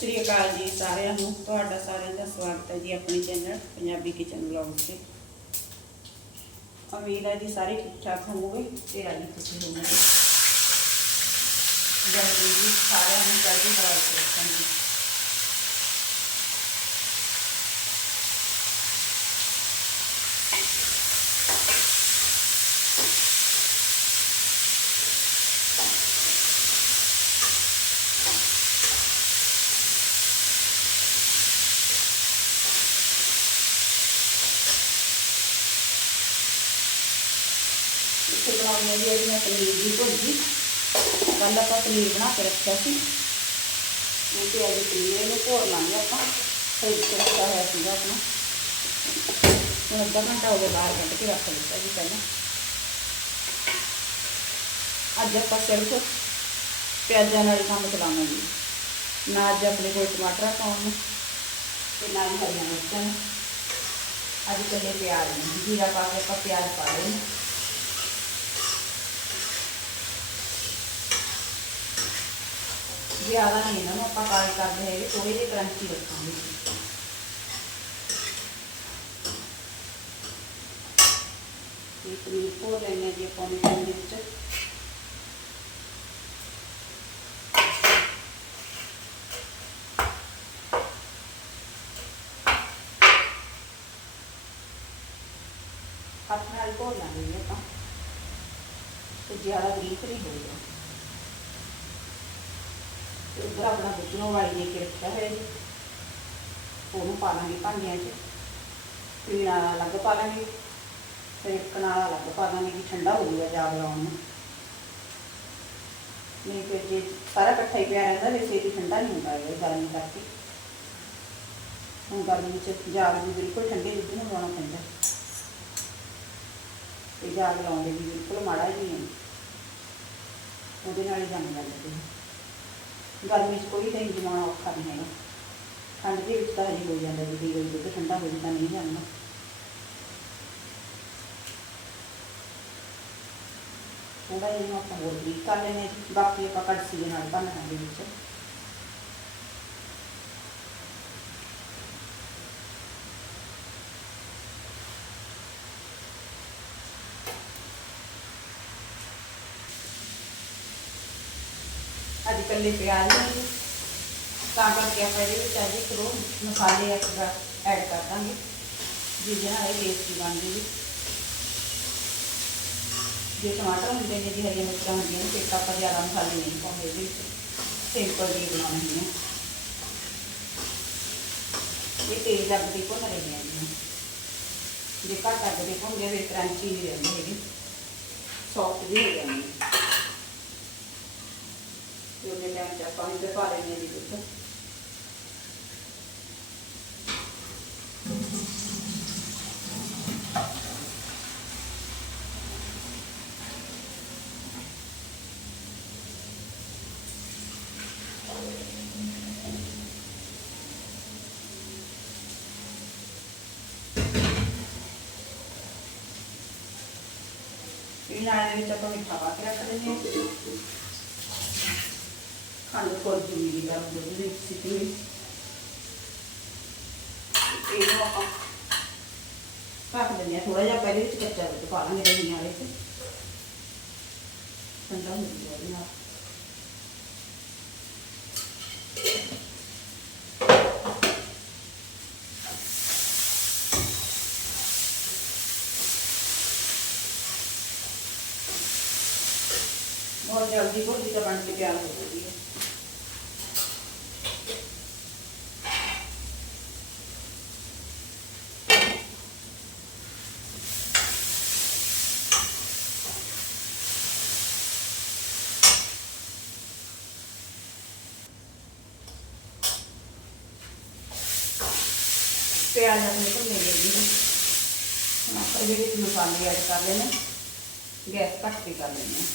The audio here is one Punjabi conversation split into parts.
ਸ੍ਰੀ ਅਕਾਲ ਜੀ ਸਾਰਿਆਂ ਨੂੰ। ਤੁਹਾਡਾ ਸਾਰਿਆਂ ਦਾ ਸਵਾਗਤ ਹੈ ਜੀ ਆਪਣੇ ਚੈਨਲ ਪੰਜਾਬੀ ਕਿਚਨ ਵਲੌਗ ਤੇ। ਉਮੀਦ ਹੈ ਜੀ ਸਾਰੇ ਠੀਕ ਠਾਕ ਹੋਵੋਗੇ ਤੇ ਰਾਜੀ ਖੁਸ਼ੀ ਹੋਵੋਗੇ। ਜੈ ਜੀ, ਸਾਰਿਆਂ ਨੂੰ ਚੜ੍ਹਦੀ ਕਲਾ ਵਿੱਚ ਰੱਖਣ ਜੀ ਇੱਥੇ ਬਣਾਉਣੀ ਹੈ ਜੀ ਅੱਜ ਮੈਂ ਪਨੀਰ ਦੀ ਭੁਰਜੀ, ਕੱਲ੍ਹ ਆਪਾਂ ਪਨੀਰ ਬਣਾ ਕੇ ਰੱਖਿਆ ਸੀ। ਉਹ ਤੇ ਅੱਜ ਪਨੀਰ ਨੂੰ ਭੋਰ ਲਾਂਗੇ ਆਪਾਂ ਫਰਿੱਜ 'ਚ ਰੱਖਿਆ ਹੋਇਆ ਸੀਗਾ ਆਪਣਾ। ਹੁਣ ਅੱਧਾ ਘੰਟਾ ਹੋ ਗਿਆ, ਬਾਹਰ ਕੱਢ ਕੇ ਰੱਖ ਦਿੱਤਾ ਜੀ ਪਹਿਲਾਂ। ਅੱਜ ਆਪਾਂ ਸਿਰਫ ਪਿਆਜ਼ਾਂ ਨਾਲ ਹੀ ਕੰਮ ਚਲਾਉਣਾ ਜੀ ਨਾ ਅੱਜ ਆਪਣੇ ਕੋਲ ਟਮਾਟਰ ਪਾਉਣ ਨੂੰ, ਤੇ ਨਾ ਹੀ ਹਰੀਆਂ ਮਿਰਚਾਂ ਨੇ। ਅੱਜ ਚੱਲੇ ਪਿਆਜ਼ ਨੇ ਜੀਰਾ ਪਾ ਕੇ ਆਪਾਂ ਪਿਆਜ਼ ਪਾ ਲਏ। ਜ਼ਿਆਦਾ ਨਹੀਂ ਇਹਨਾਂ ਨੂੰ ਆਪਾਂ ਕਾਲੇ ਕਰਦੇ ਹੈਗੇ ਥੋੜੇ ਜਿਹੇ ਕਰੰਚੀ ਰੱਖਾਂਗੇ। ਇਹ ਪਨੀਰ ਪੋ ਲੈਣੇ ਜੀ ਆਪਾਂ ਦੇ ਵਿੱਚ। ਹੱਥ ਨਾਲ ਪੋ ਲਾਂਗੇ ਆਪਾਂ। ਤੇ ਜ਼ਿਆਦਾ ਬਰੀਕ ਨਹੀਂ ਹੋਊਗਾ ਤੇ ਉੱਧਰ ਆਪਣਾ ਬੁੱਝਣੋਂ ਵਾਲੀ ਦੇ ਕੇ ਰੱਖਿਆ ਹੋਇਆ ਜੀ। ਉਹਨੂੰ ਪਾ ਲਾਂਗੇ ਭਾਂਡਿਆਂ 'ਚ। ਪੀਣਾ ਵਾਲਾ ਅਲੱਗ ਪਾ ਲਾਂਗੇ। ਸੇਕਣ ਵਾਲਾ ਅਲੱਗ ਪਾ ਲਾਂਗੇ ਕਿ ਠੰਡਾ ਹੋ ਜਾਊਗਾ ਜਾਗ ਲਾਉਣ ਨੂੰ। ਨਹੀਂ ਫਿਰ ਜੇ ਸਾਰਾ ਇਕੱਠਾ ਹੀ ਪਿਆ ਰਹਿੰਦਾ, ਫਿਰ ਛੇਤੀ ਠੰਡਾ ਨਹੀਂ ਹੁੰਦਾ ਇਹ ਗਰਮੀ ਕਰਕੇ। ਹੁਣ ਗਰਮੀ 'ਚ ਜਾਗ ਵੀ ਬਿਲਕੁਲ ਠੰਡੇ ਦੁੱਧ ਨੂੰ ਲਾਉਣਾ ਪੈਂਦਾ। ਤੇ ਜਾਗ ਲਾਉਂਦੇ ਵੀ ਬਿਲਕੁਲ ਮਾੜਾ ਹੀ ਨਹੀਂ ਹੈ। ਉਹਦੇ ਨਾਲ ਹੀ ਜੰਮ ਜਾਂਦੇ। ਨੇ ਗਰਮੀ 'ਚ ਕੋਈ ਤਾਂ ਜਮਾਉਣਾ ਔਖਾ ਨਹੀਂ ਹੈਗਾ। ਠੰਡ ਦੇ ਵਿੱਚ ਤਾਂ ਹਜੇ ਹੋ ਜਾਂਦਾ ਜੀ ਦੀ ਦੁੱਧ ਠੰਡਾ ਹੋ ਜਾਂਦਾ, ਨਹੀਂ ਜਾਂਦਾ। ਥੋੜਾ ਜਿਹਾ ਆਪਾਂ ਹੋਰ ਵੀ ਕਰ ਲੈਣੇ ਬਾਕੀ ਆਪਾਂ ਕੜਛੀ ਦੇ ਨਾਲ ਭੰਨ ਲਾਂਗੇ ਵਿੱਚ। ਅੱਜ ਕੱਲੇ ਪਿਆਜ਼ ਨੇ ਜੀ ਤਾਂ ਕਰਕੇ ਆਪਾਂ ਇਹਦੇ ਵਿੱਚ ਅੱਜ ਇੱਕ ਦੋ ਮਸਾਲੇ ਐਕਸਟਰਾ ਐਡ ਕਰ ਦਾਂਗੇ ਜਿਹਦੇ ਨਾਲ ਇਹ ਟੇਸਟੀ ਬਣਦੀ ਜੀ ਜੇ ਟਮਾਟਰ ਹੁੰਦੇ ਨੇ ਜੀ ਹਰੀਆਂ ਮਿਰਚਾਂ ਹੁੰਦੀਆਂ ਨੇ ਫਿਰ ਤਾਂ ਆਪਾਂ ਜ਼ਿਆਦਾ ਮਸਾਲੇ ਨਹੀਂ ਪਾਉਂਦੇ ਇਹਦੇ ਵਿੱਚ ਸਿੰਪਲ ਜੀ ਬਣਾਉਣੀ ਹੈ ਇਹ ਤੇਜ਼ ਅੱਗ ਤੇ ਭੁੰਨ ਰਹੇ ਨੇ ਜੀ ਜੇ ਘੱਟ ਅੱਗ ਤੇ ਭੁੰਨਦੇ ਫਿਰ ਕਰੰਚੀ ਨਹੀਂ ਰਹਿੰਦੀ ਹੈਗੀ ਸੌਫਟ ਜਿਹੀ ਹੋ ਜਾਂਦੀ ਹੈ ਜੋ ਮੈਂ ਟਾਈਮ ਦੀ ਦੁੱਧ ਦੁੱਧ ਵਿੱਚ ਸਿੱਟੀ ਇਹਨੂੰ ਆਪਾਂ ਰੱਖ ਦਿੰਦੇ ਹਾਂ ਥੋੜਾ ਜਿਹਾ ਪਹਿਲੇ ਵਿੱਚ ਕੱਚਾ ਦੁੱਧ ਪਾ ਲਾਂਗੇ ਦਹੀਂ ਵਾਲੇ ਚ। ਠੰਡਾ ਹੋ ਜਾਊਗਾ ਇਹਦੇ ਨਾਲ। ਬਹੁਤ ਜਲਦੀ ਭੁਰਜੀ ਤਾਂ ਬਣ ਕੇ ਤਿਆਰ ਹੋ ਜਾਂਦੀ ਹੈ ਪਿਆਜ਼ ਆਪਣੇ ਭੁੰਨੇ ਗਏ ਜੀ ਹੁਣ ਆਪਾਂ ਇਹਦੇ ਵਿੱਚ ਮਸਾਲੇ ਐਡ ਕਰ ਲੈਣੇ ਗੈਸ ਘੱਟ ਕੇ ਕਰ ਲੈਣੇ ਹਾਂ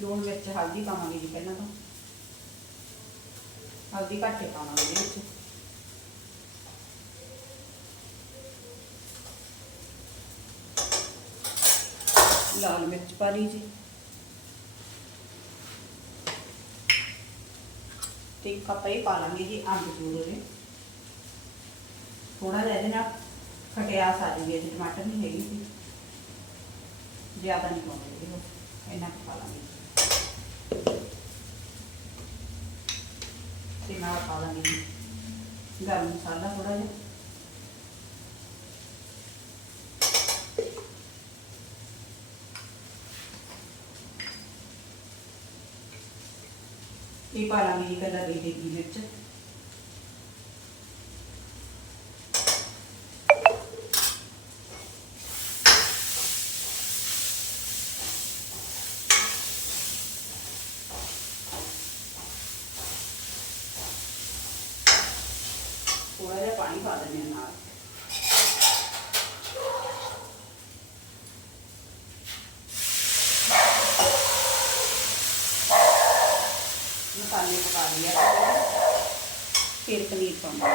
ਲੂਣ ਵਿੱਚ ਹਲਦੀ ਪਾਵਾਂਗੇ ਜੀ ਪਹਿਲਾਂ ਤਾਂ ਹਲਦੀ ਘੱਟ ਕੇ ਪਾਵਾਂਗੇ ਇਹਦੇ ਵਿੱਚ ਲਾਲ ਮਿਰਚ ਪਾ ਲਈ ਜੀ ਤੇ ਇੱਕ ਆਪਾਂ ਇਹ ਪਾ ਲਾਂਗੇ ਜੀ ਅੰਬਚੂਰ ਦੇ ਥੋੜਾ ਜਿਹਾ ਇਹਦੇ ਨਾਲ ਖਟਿਆਸ ਆ ਜੂਗੀ, ਇਹਦੇ ਟਮਾਟਰ ਨਹੀਂ ਹੈਗੀ ਸੀ ਜ਼ਿਆਦਾ ਨਹੀਂ ਪਾਉਂਦੇ ਜੀ ਉਹ ਇੰਨਾ ਪਾ ਲਾਂਗੇ। ਤੇ ਨਾਲ ਪਾ ਲਾਂਗੇ ਜੀ ਗਰਮ ਮਸਾਲਾ ਥੋੜਾ ਜਿਹਾ। ਇਹ ਪਾ ਲਾਂਗੇ ਜੀ ਕਲਰ ਦੀ ਮਿਰਚ ਥੋੜਾ ਜਿਹਾ ਪਾਣੀ ਪਾ ਦਿੰਦੇ ਹਾਂ ਨਾਲ ਮਸਾਲੇ ਪਕਾ ਲਿਆ ਫਿਰ ਪਨੀਰ ਪਾਉਂਦੇ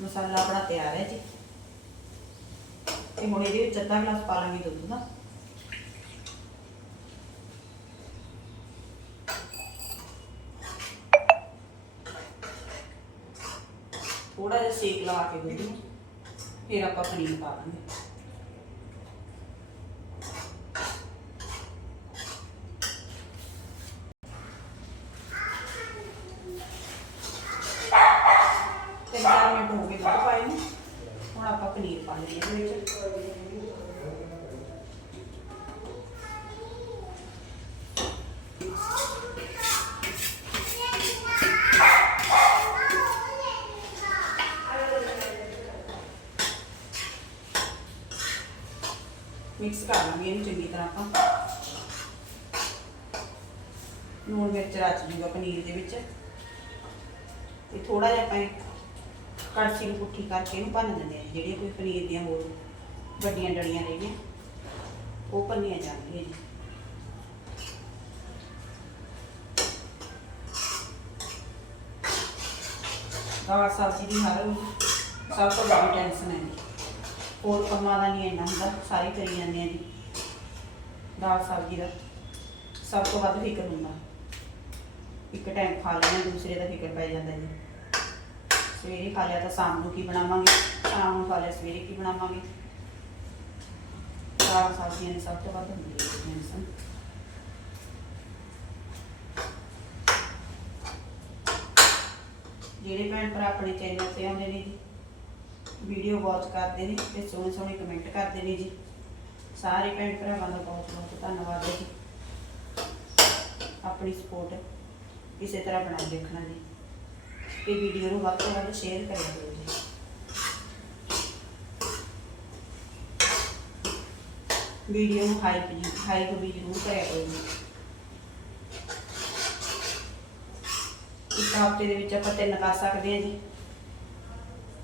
ਮਸਾਲਾ ਆਪਣਾ ਤਿਆਰ ਹੈ ਜੀ। ਤੇ ਹੁਣ ਇਹਦੇ ਵਿੱਚ ਅੱਧਾ ਗਲਾਸ ਪਾ ਲਾਂਗੇ ਦੁੱਧ ਦਾ। ਥੋੜਾ ਜਿਹਾ ਸੇਕ ਲਵਾ ਕੇ ਦੁੱਧ ਨੂੰ, ਫਿਰ ਆਪਾਂ ਪਨੀਰ ਪਾ ਦਾਂਗੇ ਤੇ 10 ਮਿੰਟ ਹੋ ਗਏ ਦੁੱਧ ਪਾਏ ਨੂੰ ਹੁਣ ਆਪਾਂ ਇਹਦੇ ਵਿੱਚ ਮਿਕਸ ਕਰ ਲਾਂਗੇ ਇਹਨੂੰ ਚੰਗੀ ਤਰ੍ਹਾਂ ਆਪਾਂ। ਲੂਣ ਮਿਰਚ ਰਚ ਜੂਗਾ ਪਨੀਰ ਦੇ ਵਿੱਚ। ਤੇ ਥੋੜਾ ਜਿਹਾ ਆਪਾਂ ਕੜਛੀ ਨੂੰ ਪੁੱਠੀ ਕਰਕੇ ਇਹਨੂੰ ਭੰਨ ਦਿੰਦੇ ਆ, ਜਿਹੜੀਆਂ ਕੋਈ ਪਨੀਰ ਦੀਆਂ ਹੋਰ ਵੱਡੀਆਂ ਡੜੀਆਂ ਰਹਿ ਉਹ ਭੰਨੀਆਂ ਜਾਂਦੀਆਂ ਜੀ। ਦਾਲ, ਸਬਜ਼ੀ ਦੀ ਹਰ ਸਭ ਤੋਂ ਵੱਡੀ ਟੈਨਸ਼ਨ ਹੈ ਹੋਰ ਕੰਮਾਂ ਦਾ ਨਹੀਂ ਇੰਨਾ ਹੁੰਦਾ, ਸਾਰੇ ਕਰੀ ਜਾਂਦੇ ਆ ਜੀ। ਦਾਲ, ਸਬਜ਼ੀ ਦਾ ਸਭ ਤੋਂ ਵੱਧ ਫਿਕਰ ਹੁੰਦਾ। ਇੱਕ ਟਾਈਮ ਖਾ ਲੈਣਾ ਦੂਸਰੇ ਦਾ ਫਿਕਰ ਪੈ ਜਾਂਦਾ ਜੀ। ਸਵੇਰੇ ਖਾ ਲਿਆ ਤਾਂ ਸ਼ਾਮ ਨੂੰ ਕੀ ਬਣਾਵਾਂਗੇ? ਸ਼ਾਮ ਨੂੰ ਖਾ ਲਿਆ, ਸਵੇਰੇ ਕੀ ਬਣਾਵਾਂਗੇ? ਦਾਲ ਸਬਜ਼ੀਆਂ ਦੀ ਸਭ ਤੋਂ ਵੱਧ ਹੁੰਦੀ ਹੈ ਟੈਨਸ਼ਨ ਜਿਹੜੇ ਭੈਣ ਭਰਾ ਆਪਣੇ ਚੈਨਲ ਤੇ ਆਉਂਦੇ ਨੇ ਜੀ ਵੀਡੀਓ ਵਾਚ ਕਰਦੇ ਨੇ ਤੇ ਸੋਹਣੇ ਸੋਹਣੇ ਕਮੈਂਟ ਕਰਦੇ ਨੇ ਜੀ, ਸਾਰੇ ਭੈਣ ਭਰਾਵਾਂ ਦਾ ਬਹੁਤ ਬਹੁਤ ਧੰਨਵਾਦ ਹੈ ਜੀ। ਆਪਣੀ ਸਪੋਰਟ ਇਸੇ ਤਰ੍ਹਾਂ ਬਣਾਈ ਰੱਖਣਾ ਜੀ। ਇਹ ਵੀਡੀਓ ਨੂੰ ਵੱਧ ਤੋਂ ਵੱਧ ਸ਼ੇਅਰ ਕਰਿਆ ਕਰੋ ਜੀ। ਵੀਡੀਓ ਨੂੰ ਹਾਈਪ ਜੀ ਹਾਈਪ ਵੀ ਜ਼ਰੂਰ ਕਰਿਆ ਕਰੋ ਜੀ। ਇੱਕ ਹਫ਼ਤੇ ਦੇ ਵਿੱਚ ਆਪਾਂ ਤਿੰਨ ਕਰ ਸਕਦੇ ਹਾਂ ਜੀ।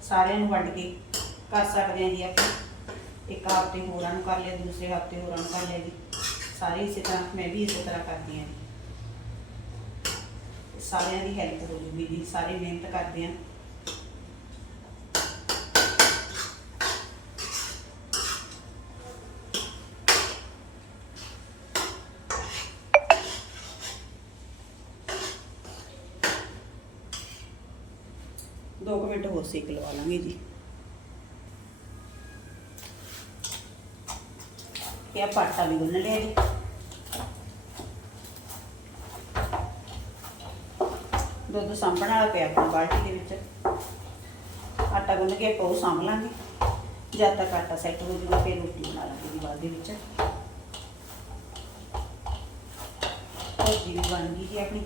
ਸਾਰਿਆਂ ਨੂੰ ਵੰਡ ਕੇ ਕਰ ਸਕਦੇ ਹਾਂ ਜੀ ਆਪਾਂ। ਇੱਕ ਹਫ਼ਤੇ ਹੋਰਾਂ ਨੂੰ ਕਰ ਲਿਆ, ਦੂਸਰੇ ਹਫ਼ਤੇ ਹੋਰਾਂ ਨੂੰ ਕਰ ਲਿਆ ਜੀ। ਸਾਰੇ ਇਸੇ ਤਰ੍ਹਾਂ, ਮੈਂ ਵੀ ਇਸੇ ਤਰ੍ਹਾਂ ਕਰਦੀ ਹਾਂ ਜੀ। ਸਾਰਿਆਂ ਦੀ ਹੈਲਪ ਹੋ ਜੂਗੀ ਜੀ, ਸਾਰੇ ਮਿਹਨਤ ਕਰਦੇ ਆ ਦੋ ਕੁ ਮਿੰਟ ਹੋਰ ਸੇਕ ਲਵਾ ਲਾਂਗੇ ਜੀ। ਇਹ ਆਪਾਂ ਆਟਾ ਵੀ ਗੁੰਨ ਲਿਆ ਜੀ। ਦੁੱਧ ਸਾਂਭਣ ਵਾਲਾ ਪਿਆ ਆਪਣੀ ਬਾਲਟੀ ਦੇ ਵਿੱਚ। ਆਟਾ ਗੁੰਨ ਕੇ ਆਪਾਂ ਉਹ ਸਾਂਭ ਲਾਂਗੇ। ਜਦ ਤੱਕ ਆਟਾ ਸੈੱਟ ਹੋ ਜਾਊਗਾ, ਫਿਰ ਰੋਟੀ ਬਣਾ ਲਾਂਗੇ ਜੀ ਬਾਅਦ ਦੇ ਵਿੱਚ। ਸਬਜ਼ੀ ਵੀ ਬਣ ਗਈ ਜੀ ਆਪਣੀ।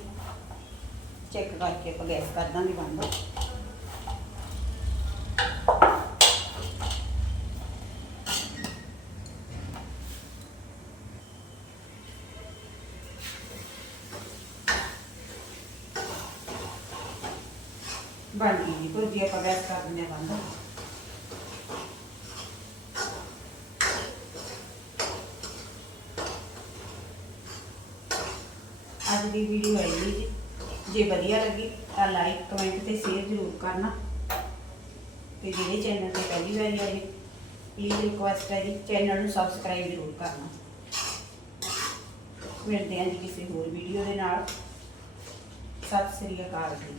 ਚੈੱਕ ਕਰਕੇ ਆਪਾਂ ਗੈਸ ਕਰ ਦਾਂਗੇ ਬੰਦ। ਬਣ ਗਈ ਜੀ, ਭੁਰਜੀ ਆਪਾਂ ਗੈਸ ਕਰ ਦਿੰਦੇ ਹਾਂ ਬੰਦ। ਅੱਜ ਦੀ ਵੀਡੀਓ ਹੈ ਜੀ। ਜੇ ਵਧੀਆ ਲੱਗੀ ਤਾਂ ਲਾਈਕ ਕਮੈਂਟ ਤੇ ਸ਼ੇਅਰ ਜ਼ਰੂਰ ਕਰਨਾ। ਤੇ ਜਿਹੜੇ ਚੈਨਲ ਤੇ ਪਹਿਲੀ ਵਾਰੀ ਆਏ ਪਲੀਜ਼ ਰਿਕੁਐਸਟ ਹੈ ਜੀ ਚੈਨਲ ਨੂੰ ਸਬਸਕ੍ਰਾਈਬ ਜ਼ਰੂਰ ਕਰਨਾ। ਮਿਲਦੇ ਹਾਂ ਜੀ ਕਿਸੇ ਹੋਰ ਵੀਡੀਓ ਦੇ ਨਾਲ। ਸਤਿ ਸ੍ਰੀ ਅਕਾਲ ਜੀ।